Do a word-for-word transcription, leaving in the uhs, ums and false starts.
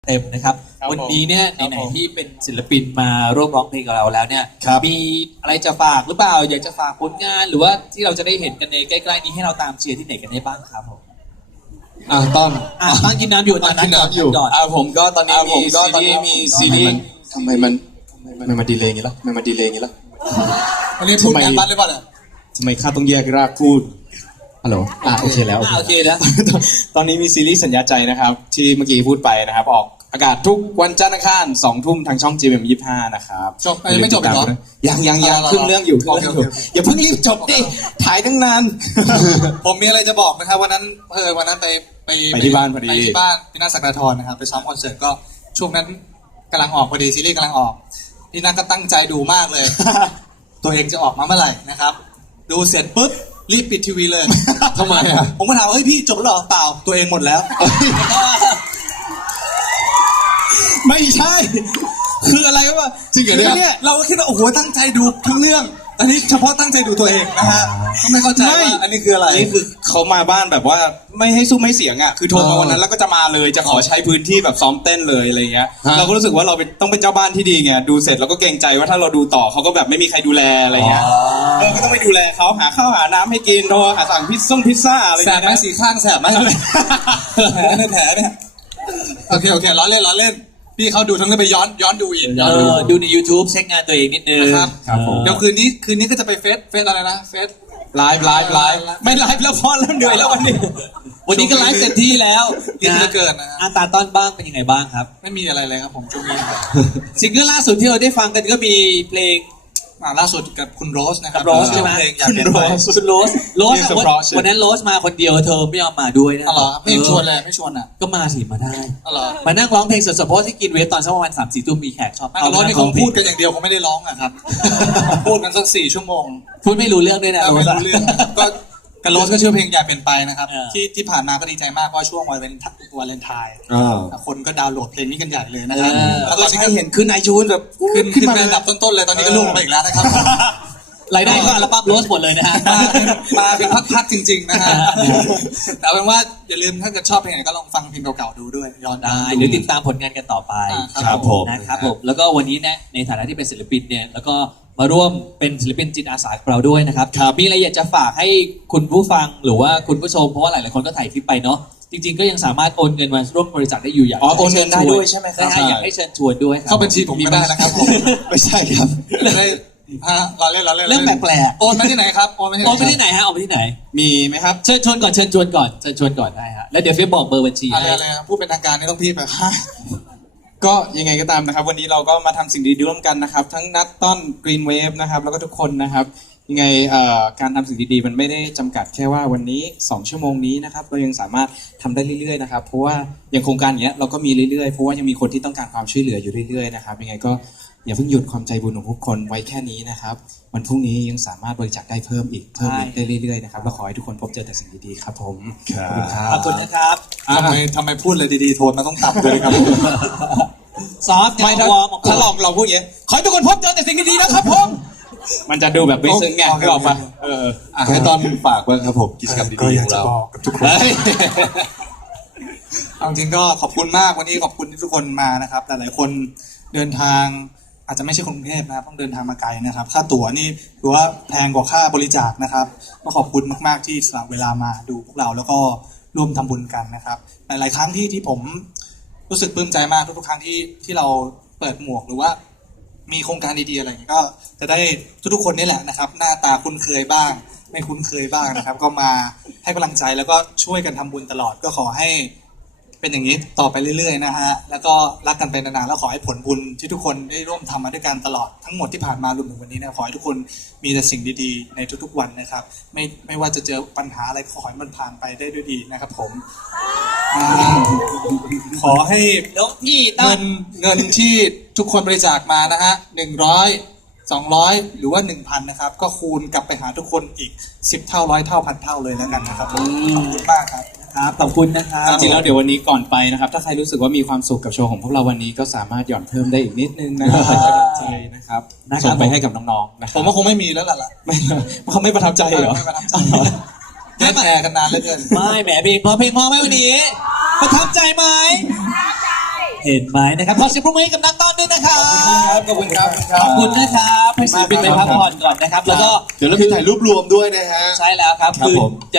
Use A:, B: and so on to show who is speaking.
A: เต็มนะครับวันนี้เนี่ยไหนๆที่เป็นศิลปินมาร่วมร้องเพลงกับเราแล้วเนี่ยมีอะไรจะฝากหรือเปล่าอยากจะฝากผลงานหรือว่าที่เราจะได้เห็นกันในใกล้ๆนี้ให้เราตามเชียร์ที่ไหนกันได้บ้างครับผม
B: อ่าต้น
A: อ่าตั้งกินน้ำอยู่ตอนนั้น
B: อยู่อ่าผมก็ตอนนี้มี
C: ก็
B: ซีรีส์มีซีรีส์ทำไมมันทำไมมันดีเลย์อย่างนี้ล่ะทำไมมันดีเลย์อย่างนี้ล่ะ
C: วันนี้พูดงานบ้านหรือเปล่าเนี่ย
B: ทำไมข้าต้องแยกรากพูดฮัลโหลอ่าโอเคแล้ว
A: โอเคนะ
B: ตอนนี้มีซีรีส์สัญญาใจนะครับที่เมื่อกี้พูดไปนะครับออกอากาศทุกวันจันทร์อังคารสองทุ่มทางช่อง จี เอ็ม ยี่สิบห้านะครับ
C: จบไม่จบอีกเหรอ
B: ยังยังยังครึ่งเรื่องอยู่ครึ่งเรื่องอยู่อย่าเพิ่งรีบจบดิถ่ายตั้งนาน
C: ผมมีอะไรจะบอกนะครับวันนั้นเออวันนั้นไปไป
B: ไปที่บ้านพอดี
C: ไปที่บ้านพี่นาศักดาธรนะครับไปซ้อมคอนเสิร์ตก็ช่วงนั้นกำลังออกพอดีซีรีส์กำลังออกพี่นาก็ตั้งใจดูมากเลยตัวเองจะออกมาเมื่อไหร่นะครับดูเสร็จปุ๊บรีบปิดทีวีเลย
B: ทำไมอ่ะ
C: ผมก็ถามเฮ้ยพี่จบแล้วเหรอเปล่าตัวเองหมดแล้ว
B: ไม่ใช่คืออะไรวะ
C: จริงเหรอเนี่ยเราคิดว่าโอ้โหตั้งใจดูทั้งเรื่องอันนี้เฉพาะตั้งใจดูตัวเองนะฮะก็ไม่เข้าใจว่าอันนี้คืออะไร
B: นี่คือเขามาบ้านแบบว่าไม่ให้ซุ้มให้เสียงอ่ะคือโทรมาวันนั้นแล้วก็จะมาเลยจะขอใช้พื้นที่แบบซ้อมเต้นเลยอะไรเงี้ยเราก็รู้สึกว่าเราต้องเป็นเจ้าบ้านที่ดีไงดูเสร็จเราก็เกรงใจว่าถ้าเราดูต่อเขาก็แบบไม่มีใครดูแลอะไรเงี้ยเราก็ต้องไปดูแลเขาหาข้าวหาน้ำให้กินโทรหาสั่งพิซซ่งพิซซ่าอะไรเงี้ย
C: แสบไหมสีข้างแสบไหมแผลในแผลเนี่ยโอเคโอเคล้อเล่นล้อเล่นพี่เขาดูทั้งเรื่องไปย้อนย้อนดูอีก
A: เออดูใน YouTube เช็คงานตัวเองนิดนึง
C: ครับเดี๋ยวคืนนี้คืนนี้ก็จะไปเฟซเฟซอะไรนะเฟซ
B: ไลฟ์ไลฟ์ไลฟ์
C: ไม่ไลฟ์แล้วพอแล้วเหนื่อยแล้ววันนี้
A: วันนี้ก็ไลฟ์เต็มที่แล้ว
C: นะเกินนะ
A: อาตาต้อนบ้างเป็นยังไงบ้างครับ
C: ไม่มีอะไรเลยครับผมช่วงนี้
A: ซิงเกิลล่าสุดที่เราได้ฟังกันก็มีเพลง
C: ล่าสุดกับคุณโรสนะครับ
A: โรสใช่ไหมคุณโรสคุณโรสโรสวันนั้นโรสมาคนเดียวเธอไม่ยอมมาด้วยนะ
C: อ๋อไม่ชวนเลยไม่ชวนอ่ะ
A: ก็มาสิมาได้
C: อ๋อ
A: มานั่งร้องเพลงสดๆเพราะที่กินเวฟตอนสักประมาณสามสี่ทุ่มมีแขกชอบ
C: เอาโรสนี่เขาพูดกันอย่างเดียวเขาไม่ได้ร้องอ่ะครับพูดกันสักสี่ชั่วโมง
A: พูดไม่รู้เรื่องด้วยนะ
C: ไม่รู้เรื่องก็กันโรสก็ชื่อเพลงอย่าเป็นไปนะครับที่ที่ผ่านมาก็ดีใจมากเพราะช่วงวันเป็นวาเลนไทน์คนก็ดาวน์โหลดเพลงนี้กันใหญ่เลยนะครับ
B: แล้วตอนนี้ก็เห็นขึ้นไอจูนแบบ
C: ขึ้นขึ้นเป็นอันดับต้นๆเลยตอนนี้ก็ลุ่งไปอีกแล้วนะครับ
A: รายได้ก็อัลบั้มโรสหมดเลยนะฮะ
C: มาเป็นพักๆจริงๆนะฮะแต่เป็นว่าอย่าลืมถ้าเกิดชอบเพลงไหนก็ลองฟังเพลงเก่าๆดูด้วยย้อน
A: ได้หรือติดตามผลงานกันต่อไป
C: ครับผม
A: นะครับผมแล้วก็วันนี้เนี่ยในฐานะที่เป็นศิลปินเนี่ยแล้วก็มาร่วมเป็นศิลปินจิตอาสาของเราด้วยนะครับมีอะไรอยากจะฝากให้คุณผู้ฟังหรือว่าคุณผู้ชมเพราะว่าหลายๆคนก็ถ่ายคลิปไปเนาะจริงๆก็ยังสามารถโอนเงินมาร่วมบริจาคได้อยู่อย่าง
B: อ๋อโอนเงินได้ด้วยใช่ไหมครับ
A: อยากให้เชิญชวนด้วย
C: เข้าบัญชีผมก็ได้นะครับผม
B: ไม่ใช่ครับ
C: ได้ฮะเราเล่นเราเล่น
A: เรื่องแปลก
C: ๆโอนมาที่ไหนครับโอนมาที่ไหน
A: โอนไปที่ไหนฮะโอนไปที่ไหน
B: มีไหมครับ
A: เชิญชวนก่อนเชิญชวนก่อนเชิญชวนก่อนได้ฮะแล้วเดี๋ยวเฟซบอกเบอร์บัญชี
C: อะไรอะไรพูดเป็นทางการนี่ต้องพี่แบบ
B: ก็ยังไงก็ตามนะครับวันนี้เราก็มาทำสิ่งดีๆร่วมกันนะครับทั้งนัทต้นกรีนเวฟนะครับแล้วก็ทุกคนนะครับยังไงการทำสิ่งดีๆมันไม่ได้จำกัดแค่ว่าวันนี้สองชั่วโมงนี้นะครับเรายังสามารถทำได้เรื่อยๆนะครับเพราะว่าอย่างโครงการอย่างเงี้ยเราก็มีเรื่อยๆเพราะว่ายังมีคนที่ต้องการความช่วยเหลืออยู่เรื่อยๆนะครับยังไงก็อย่าเพิ่งหยุดความใจบุญของทุกคนไว้แค่นี้นะครับวันพรุ่งนี้ยังสามารถบริจาคได้เพิ่มอีกเพิ่มอีกได้เรื่อยๆนะครับแล้วขอให้ทุกคนพบเจอแต่สิ่งดีๆครับผม
A: ขอบคุณนะครับ
C: ทำไมทำไมพูดเลยดีๆโทนมันต้องตัดเลยครับ
A: ซอฟต์
B: ไม่ถ้าถ้าลองเราพูดอย่างนี้ขอให้ทุกคนพบเจอแต่สิ่งดีๆนะครับผมมันจะดูแบบไม่ซึ้งไงก็ออกมาเออ
C: ให้ตอนฝากบ้างครับผมกิจกรรมดีๆของเรากับทุกคนเอาจริงก็ขอบคุณมากวันนี้ขอบคุณที่ทุกคนมานะครับหลายๆคนเดินทางอาจจะไม่ใช่คนกรุงเทพนะครับต้องเดินทางมาไกลนะครับค่าตั๋วนี่ถือว่าแพงกว่าค่าบริจาคนะครับก็ขอบคุณมากๆที่สละเวลามาดูพวกเราแล้วก็ร่วมทำบุญกันนะครับหลายๆครั้งที่ที่ผมรู้สึกปลื้มใจมากทุกๆครั้งที่ที่เราเปิดหมวกหรือว่ามีโครงการดีๆอะไรอย่างนี้ก็จะได้ทุกๆคนนี่แหละนะครับหน้าตาคุ้นเคยบ้างไม่คุ้นเคยบ้างนะครับก็มาให้กำลังใจแล้วก็ช่วยกันทำบุญตลอดก็ขอให้เป็นอย่างนี้ต่อไปเรื่อยๆนะฮะแล้วก็รักกันไปนานๆแล้วขอให้ผลบุญที่ทุกคนได้ร่วมทำมาด้วยกันตลอดทั้งหมดที่ผ่านมารวมถึงวันนี้นะขอให้ทุกคนมีแต่สิ่งดีๆในทุกๆวันนะครับไม่ไม่ว่าจะเจอปัญหาอะไรขอให้มันผ่านไปได้ด้วยดีนะครับผมขอให้เงินเงินที่ทุกคนบริจาคมานะฮะหนึ่งร้อยสองร้อยหรือว่าหนึ่งพันนะครับก็คูณกลับไปหาทุกคนอีกสิบเท่าร้อยเท่าพันเท่าเลยแล้วกันนะครับขอบคุณมากครับ
A: ครับขอบคุณนะครับ
B: จริงๆแล้วเดี๋ยววันนี้ก่อนไปนะครับถ้าใครรู้สึกว่ามีความสุขกับโชว์ของพวกเราวันนี้ก็สามารถหย่อนเพิ่มได้อีกนิดนึงนะครับเป็นกำลังใจนะครับส่งไปให้กับน้องๆนะ
C: ผมว่าคงไม่มีแล้วล่ะ
B: ไม่เขาไม่ประทับใจเหรอ
C: ไม่ประทับใจแม่แม่กันนานเหลือเกิน
A: ไม่แหมเพลงพอเพลงพอไหมวันนี้ประทับใจไหมเห็นเห็นไหมนะครับขอเสียงปรบมือให้กับนักต้อนด้วยนะครับ
B: ขอบคุณครับ
A: ขอบคุณนะครับให้ศิลปินไปพักผ่อนก่อนนะครับ แล้วก็
D: เดี๋ยวเรามีถ่ายรูปรวมด้วยนะฮะ
A: ใช่แล้วครับ
D: ครับ
A: คือ
D: ผม